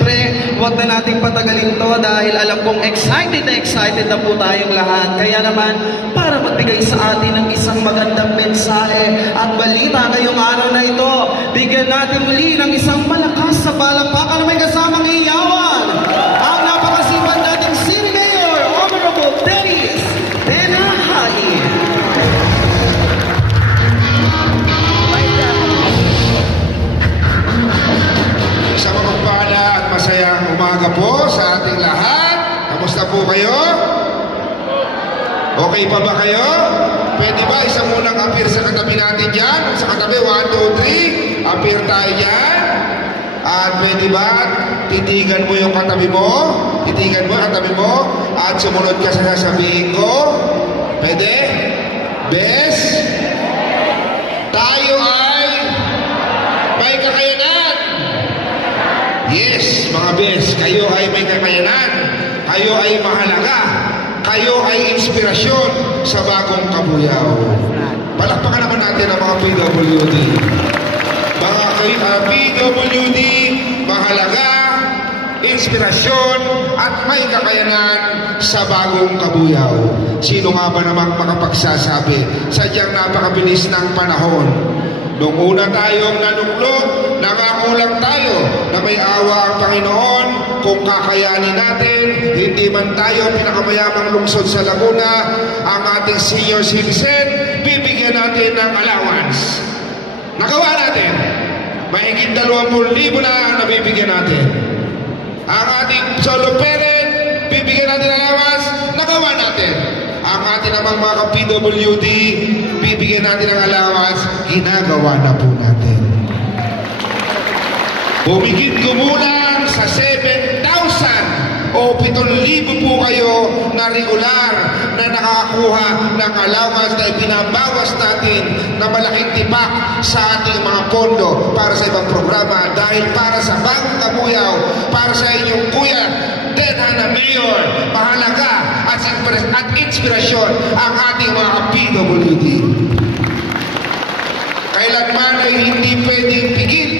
syempre, huwag na nating patagalin to dahil alam kong excited na po tayong lahat. Kaya naman, para magbigay sa atin ng isang magandang mensahe at balita ngayong araw na ito, bigyan natin muli ng isang malakas sa palakpakan na may kasamang iyawan. Ang napakasipan nating City Mayor, Honorable Dennis Benahain. Isang mapagpala at masayang umaga po sa ating lahat. Kamusta po kayo? Okay pa ba kayo? Pwede ba isa munang appear sa katabi natin dyan? Sa katabi, 1, 2, 3. Appear tayo dyan. At pwede ba titigan mo yung katabi mo? Titigan mo yung katabi mo. At sumunod ka sa sasabihin ko. Pwede? Bes? Tayo ay may kakayanan. Yes, mga bes, kayo ay may kakayanan. Kayo ay mahalaga. Kayo ay inspirasyon sa bagong kabuyaw. Palakpakan naman natin ang mga PWD. Mga PWD, mahalaga, inspirasyon, at may kakayanan sa bagong kabuyaw. Sino nga ba namang makapagsasabi? Sadyang napakabilis ng panahon. Noong una tayong nanuklog, nangako lang tayo na may awa ang Panginoon kung kakayanin natin. Hindi man tayo pinakamayamang lungsod sa Laguna, ang ating senior citizen, bibigyan natin ng allowance. Nagawa natin. Mahigit 20,000 na ang nabibigyan natin. Ang ating solo parent, bibigyan natin ng allowance. Nagawa natin. Ang ating namang mga PWD, bibigyan natin ng allowance, ginagawa na po natin. Bumigit kumulang sa 7,000 o 7,000 po kayo na regular na nakakakuha ng allowance na ipinabawas natin na malaking tipak sa ating mga pondo para sa ibang programa dahil para sa bagong kabuyaw, para sa inyong kuya, Denhana Mayor, mahalaga at inspirasyon ang ating mga PWD. Kailanman ay hindi pwedeng pigil,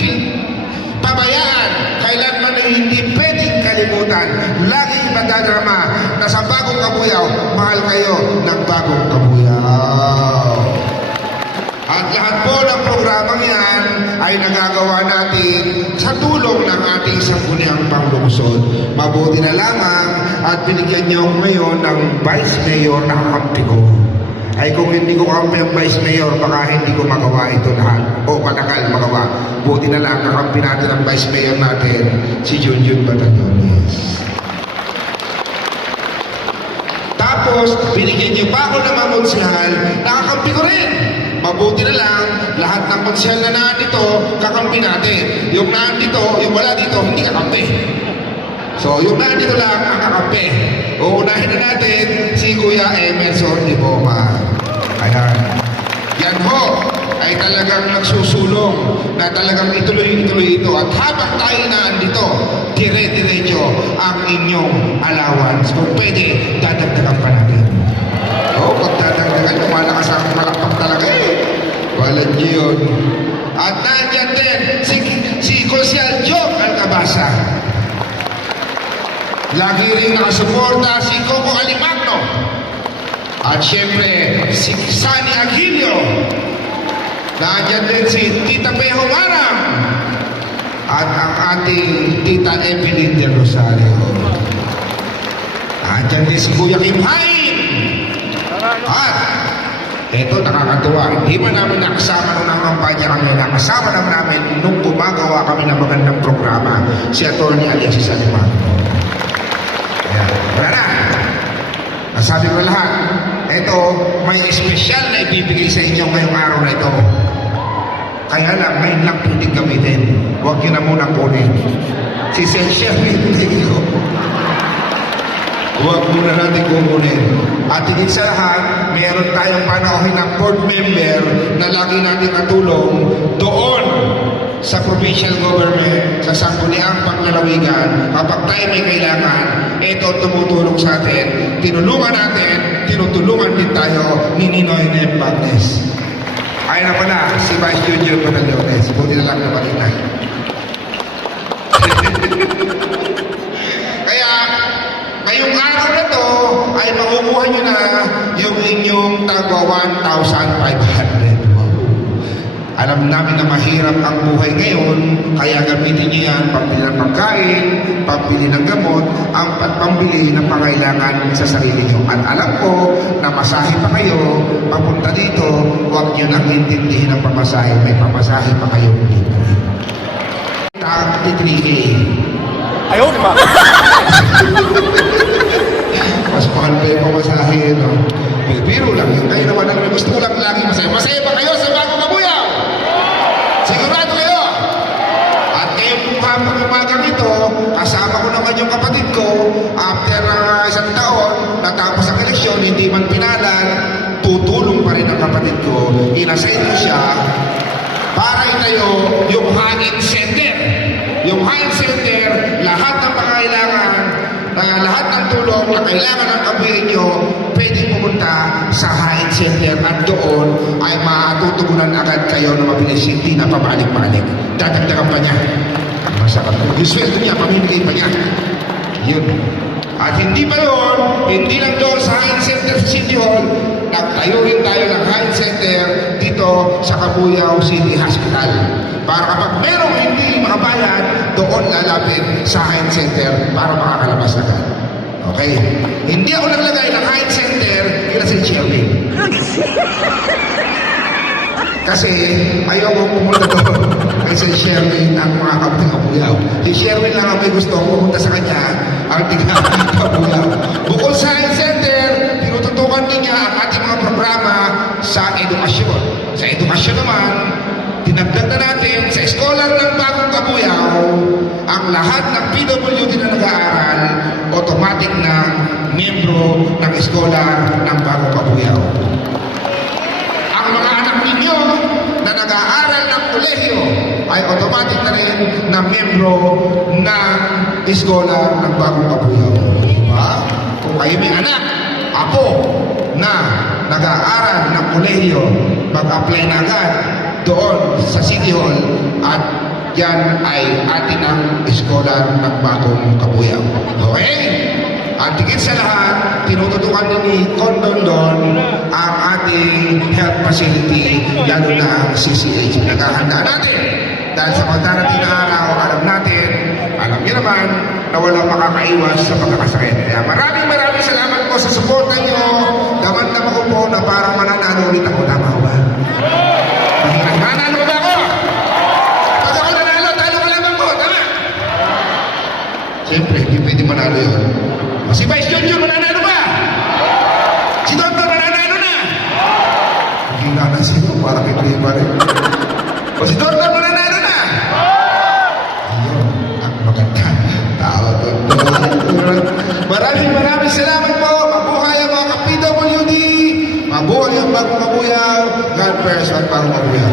pabayaan, kailanman ay hindi pwedeng kalimutan. Laging nadadrama na sa bagong kabuyaw, mahal kayo ng bagong kabuyaw. At lahat po ng programang yan ay nagagawa natin sa tulong ng ating sangguniang panglungsod. Mabuti na lamang at binigyan niyo ngayon ng Vice Mayor na kakampi ko. Ay kung hindi ko kampi ang Vice Mayor, baka hindi ko magawa ito lahat o matagal magawa. Buti na lang kakampi natin ang Vice Mayor natin, si Junjun Batanyones. Tapos, binigyan niyo pa ako ng mga konsihal, nakakampi ko rin. Mabuti na lang, lahat ng konsihal na nandito, kakampi natin. Yung nandito, yung wala dito, hindi kakampi. So, yung nandito lang, ang kakampi. Uunahin na natin si Kuya Emerson Iboma. Ayan. Yan ho, ay talagang nagsusulong na talagang ituloy-ituloy ito. At habang tayo nandito, dire-diretso ang inyong allowance. Kung pwede, dadagdagan pa natin. Oo, pag dadagdagan, kumalakas ang malakpak talaga eh. Walang yun. At nandyan din si Konsyal Job Alcabasa. Lagi rin nakasuporta si Coco Alimagno. At syempre, si Sunny Aguilio. Nandyan din si Tita Peho Maram. At ang ating Tita Evelyn de Rosario. Nandyan din si Kuya Kim Hain. At ito nakakatuwa. Hindi man namin nakasama nung kampanya kami. Nakasama naman namin nung gumagawa kami ng magandang programa. Si Atty. Alexis Alimagno. Wala na. Nasabi ko lahat. Ito, may espesyal na ibibigay sa inyo ngayong araw na ito. Kaya lang, ngayon lang pwedeng gamitin. Huwag yun na muna kunin. Si Sensya, hindi ko. Huwag muna natin kukunin. At higit sa lahat, meron tayong panauhin ng board member na lagi natin katulong doon sa provincial government, sa sangguniang panglalawigan. Kapag tayo may kailangan, ito tumutulong sa atin. Tinulungan natin, tinutulungan din tayo ni Ninoy Nep Bagnes. Ay na pala, si Vice Junior Batanyones. Buti na lang na nyo na yung inyong tagwa 1,500. Alam namin na mahirap ang buhay ngayon, kaya gamitin nyo yan, pambili ng pagkain, pambili ng gamot, ang pambili ng pangailangan sa sarili nyo. At alam ko na masahe pa kayo, papunta dito, huwag nyo nang intindihin ang pamasahe, may pamasahe pa kayo dito. Tag 3K. Ayaw, di ba? Mas mahal pa yung pamasahe, no? Biro lang yun. Kayo naman ang gusto ko lang lagi masaya. Masaya ba kayo sa bagong kabuyaw? Sigurado kayo? At ngayong hapang umagang ito, kasama ko naman yung kapatid ko, after isang taon, natapos ang eleksyon, hindi man pinalan, tutulong pa rin ang kapatid ko. Inassign ko siya para itayo yung hangin center. Yung hangin center, lahat ng pangailangan, lahat ng tulong na kailangan ng kabuyaw nyo, pwedeng pumunta sa hangin center at doon ay matutugunan agad kayo na mabilis, hindi na pabalik-balik. Dadagdagan pa niya. Masakit. Yung sweldo niya, pamimigay pa niya. Yun. At hindi pa yun, hindi lang doon sa hangin center sa City Hall, nagtayo rin tayo ng hangin center dito sa Cabuyao City Hospital. Para kapag merong hindi makabayad, doon lalapit sa hangin center para makakalabas agad. Okay? Hindi ako naglagay ng hangin center yun sa Sherwin. Kasi ayoko pumunta doon kasi Sherwin ang mga kapatid Cabuyao. Si Sherwin lang ang may gusto pumunta sa kanya ang tiga Cabuyao. Bukod sa hangin center, tinututukan din niya ang ating mga programa sa edukasyon. Sa edukasyon naman, dinagdag na natin sa eskolar ng Bagong Cabuyao ang lahat ng PWD na nag-aaral, automatic na membro ng eskolar ng Bagong Cabuyao. Ang mga anak ninyo na nag-aaral ng kolehiyo ay automatic na rin na membro ng eskolar ng Bagong Cabuyao. Diba? Kung kayo may anak, apo na nag-aaral ng kolehiyo, mag-apply na agad doon sa City Hall at yan ay atin ang eskolar ng Bagong Cabuyao. Okay? At higit sa lahat, tinututukan din ni Condondon ang ating health facility, lalo na ang CCH. Naghahanda natin. Dahil sa magdarating na araw, alam niyo naman na walang makakaiwas sa pagkakasakit. Kaya maraming salamat po sa suporta niyo. Daman-daman ko po na parang mananalo ulit ako. Tama ko ba? Nanalo ba ako? Pag ako nanalo, talo ka lang ako. Tama? Siyempre, hindi pwede manalo yun. O si Vice Junior, mananalo ba? Si Tonton, mananalo na? Hindi na sino, parang hindi pa rin. O si Tonton, mananalo na? Ayun, ang maganda. Tao, Tonton. Maraming salamat po. Mabuhay ang mga ka-PWD. Mabuhay ang Bagong Cabuyao. God bless ang Bagong Cabuyao.